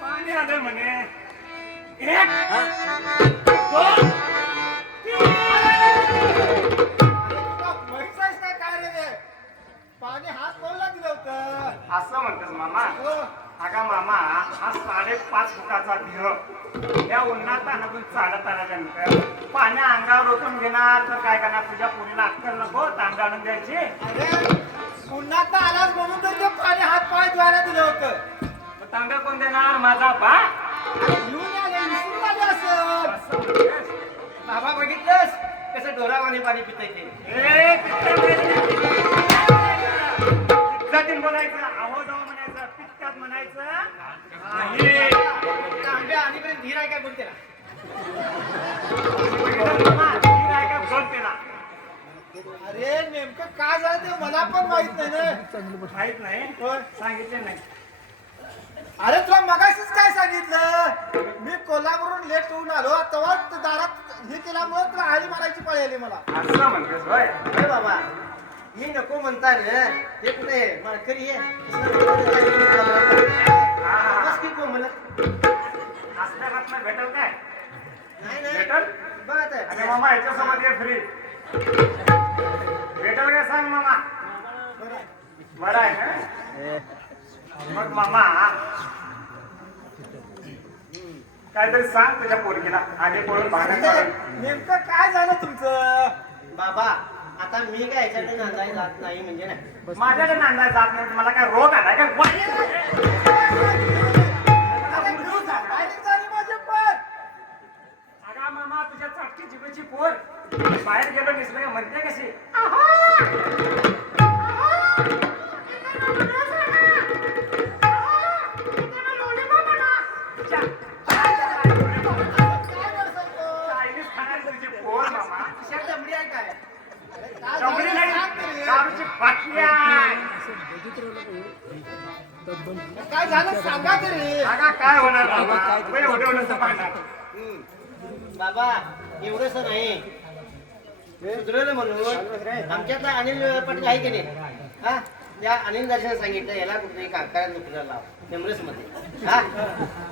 पाणी आलं म्हणे पाणी हात कोणला दिलं होतं असं म्हणतेस मामा. अगा मामा, हा 5.5 फुटाचा देह या उन्हात आणून चालत आल्यानंतर पाणी अंगावर ओतून घेणार तर काय करणार? तुझ्या पुरीला अक्कल नको तांबे आणून द्यायची? उन्हात आलाच म्हणून तर ते पाणी हात पाय धुवायला दिलं होतं. तांबे कोण देणार? माझा बा घेऊन आले, विसरून आले असं. बाबा बघितलंस कसं डोरावाने पाणी पिताय ते. इज्जतीन बोलायचं, आहो जाऊ म्हणायचं, पित्त्यात म्हणायचं तांब्या आणीपर्यंत धीर आहे काय बोलते ना? धीर आहे का बोलते ना? अरे नेमकं काय झालं ते मला पण माहित नाही ना. माहित नाही? सांगितले नाही. अरे तुला मगाशीच काय सांगितलं? मी कोल्हापूरहून लेट होऊन आलो, तेव्हा दारात हे केल्यामुळे तुला आळी मारायची पाळी आली मला. असं म्हणतेस होय? अरे बाबा मी नको म्हणता रे. ते कुठे माळकरी आहे बस की कोमल. असल्या रत्न भेटल काय? नाही नाही भेटल? बघत आहे. आणि मामा ह्याच्यासोबत ये फ्री. भेटल काय सांग मामा? बरं आहे ना? मग मामा काहीतरी सांग तुझ्या पोरगीला आणि पळून भागायला. नेमकं काय झालं तुमचं? बाबा आता मी काय याच्याकडे नांदाय जात नाही म्हणजे नाही. माझ्याकडे नांदाय जात नाही. मला काय रोग आलाय काय? अगा मामा, तुझ्या चाटकी जिभेची पोर बाहेर गेलो दिसलं का म्हणते कशी? चायनीज खाणारी तुझी पोर मामा. दमडी आहे काय? जमली नाही, दारूची बाटली आहे. काय झालं सांगा तरी. अगा काय होणार बाबा? एवढं पाहणार. बाबा एवढंच नाही सुधरवलं म्हणून आमच्यातला अनिल पाटील आहे की नाही? हा त्या अनिल दर्शन सांगितलं याला कुठे कारखान्यात नोकरीला लाव नेमरस मध्ये. हा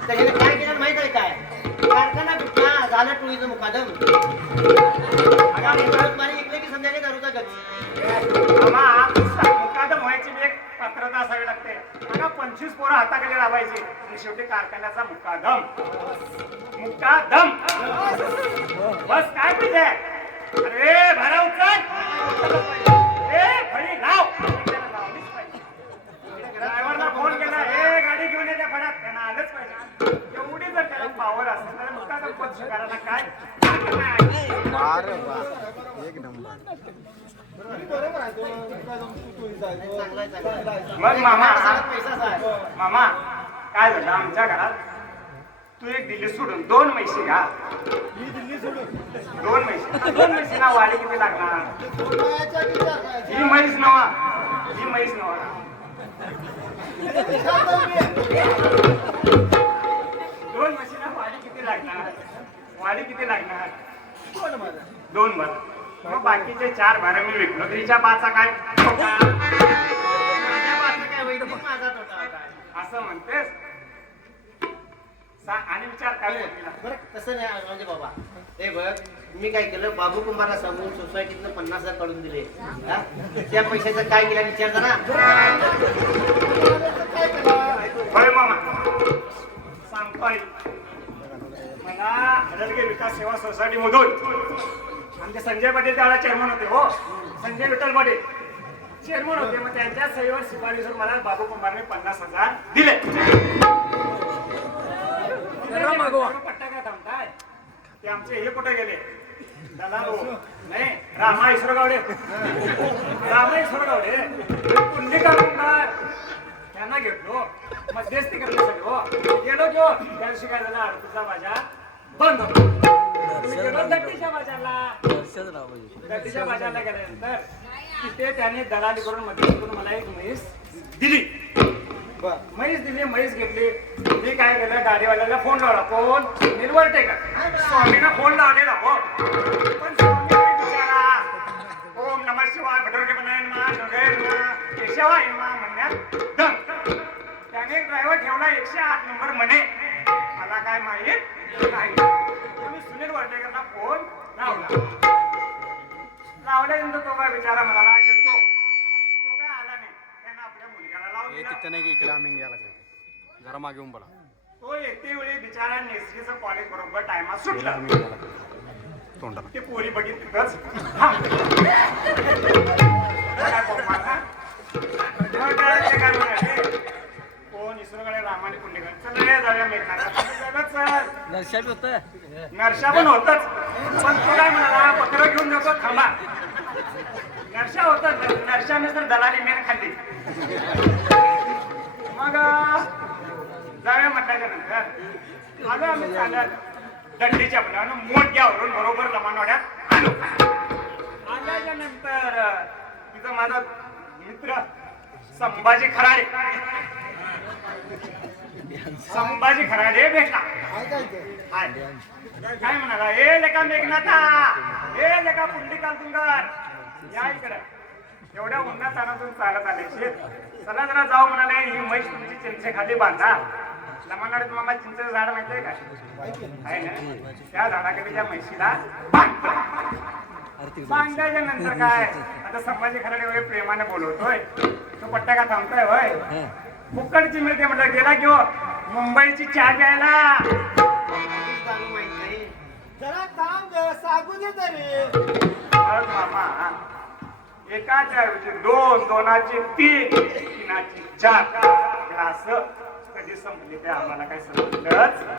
त्याच्याने काय केलं माहित आहे काय? कारखाना कुठला झाला टोळीचं मुकादम. पाणी ऐकलं की संध्याकाळी दारूचा गच. मुकादम व्हायची एक पात्रता असावी लागते. बघा 25 पोरं हाताखाली लावायची आणि शेवटी कारखान्याचा मुकादम. मुकादम बस काय पाहिजे? अरे भरा उचल, फळी लाव. ड्रायव्हरला फोन केला, हे गाडी घेऊन येत्या फडात, त्यांना आलंच पाहिजे. एवढी जर त्याला पावर असेल तर मुकादम पण स्वीकारायला काय? बरोबर आहे तो. चांगला आहे. मग मामा पैसा आहे. मामा काय झालं आमच्या घरात? तू एक दिल्ली सोडून 2 म्हैशी घ्या. मी दिल्ली सोडून 2 म्हैशी. 2 म्हैशीला वाढी किती लागणार? 2 पायाच्या की 4 पायाच्या? ही म्हैस नवा, ही म्हैस नवा. 2 म्हशीला वाढी किती लागणार? वाढी किती लागणार? 2 भर. मग बाकीचे 4 भर मी विकलो. तिच्या बाचा काय? माझ्या बाजूला काय वैदिक माझा तोटा काय? असं म्हणतेस? सांग आणि विचार काय बोलला. बरं तसं नाही म्हणजे बाबा हे बघ मी काय केलं बाबू कुंभारला सांगून सोसायटीतनं 50,000 काढून दिले. त्या पैशाचं काय केलं विचारता ना. होय मामा सांगतोय. मला हडलगे विकास सेवा सोसायटी मधून आमचे संजय पाटील त्यावेळेला चेअरमन होते. हो संजय विठ्ठल पाटील चेअरमन होते. मग त्यांच्या सहीवर शिफारशीवर मला बाबू कुंभारने 50,000 दिले. पट्टा काय थांबताय? ते आमचे हे कुठे गेले? दादा नाही रामा इसरगावडे. रामा इसरगावडे पुण्य कामगार त्यांना घेतलो मध्यस्थी करण्यासाठी हो गेलो की हो त्या दिवशी काय झालं अडतीचा बाजार बंद होता मी गेलो दट्टीच्या बाजारला दट्टीच्या बाजारला गेल्यानंतर तिथे त्याने दलाली करून मध्यस्थी करून मला एक म्हैस दिली बर म्हैस दिली म्हैस घेतली मी काय केलं गाडीवाल्याला फोन लावला कोण निर्वर्टेकर स्वामीला फोन लावलेला हो पण स्वामी काय बिचारा ओम नमः शिवाय भटोरे बनायन मा जोगे मा केशवाय मा म्हणण्यात दंग त्याने ड्रायव्हर ठेवला 108 नंबर म्हणे मला काय माहित नाही मी सुनील वर्टेकरला फोन लावला लावल्यानंतर तो काय बिचारा म्हणाला येतो तो काय आला नाही त्यानं आपल्या मुलग्याला लावून दिला तिथे नाही की इकडे आम्ही घ्यायला लागले जरा मागे येऊन बोला तो येते वेळी बिचारा नेसरीचं कॉलेज बरोबर टायमात सुटला आम्ही घ्यायला तोंडाला ते पोरी बघितलंच काय बोलणार? मग ते काय म्हणाले कोण इसरोकडे रामाने पुण्यकर चल रे जाऊया मेघनाला नरशा पण होतच पण तो काय म्हणाला पत्र घेऊन जातो थांबा नरशा होत नरशाने तर दलाली मेन खाल्ली मग जाऊया म्हटल्याच्या नंतर आलो आम्ही चालत दंडीच्या फुलानं मोठ्यावरून बरोबर लमानवाड्यात आलो आल्याच्या नंतर तिथं माझा मित्र संभाजी खराडे भेटला काय काय ते हाय काय म्हणाला ए लेका मेघनाथा ए लेका पुंडलिकाल तुंगार या इकडे एवढ्या उन्हात तानातून चालत आले शेत चला जरा जाऊ म्हणाले ही म्हैस तुमची चिंचे खाली बांधा लमानवाडीत मामा चिंचेचं झाड माहितीये का आहे ना त्या झाडाखाली त्या म्हैशीला बांधायच्या नंतर काय आता संभाजी खराडे वगैरे प्रेमाने बोलवतोय तो पट्टा का थांबतोय होय फुकटची मिळते म्हटलं गेला किंवा मुंबईची चहा प्यायला माहित नाही जरा थांब ग, सांगू दे तरी बस मामा एकाच्या ऐवजी दोन दोनाचे तीन तीनाची चार ग्लास कधी संपली ते आम्हाला काय समजलंच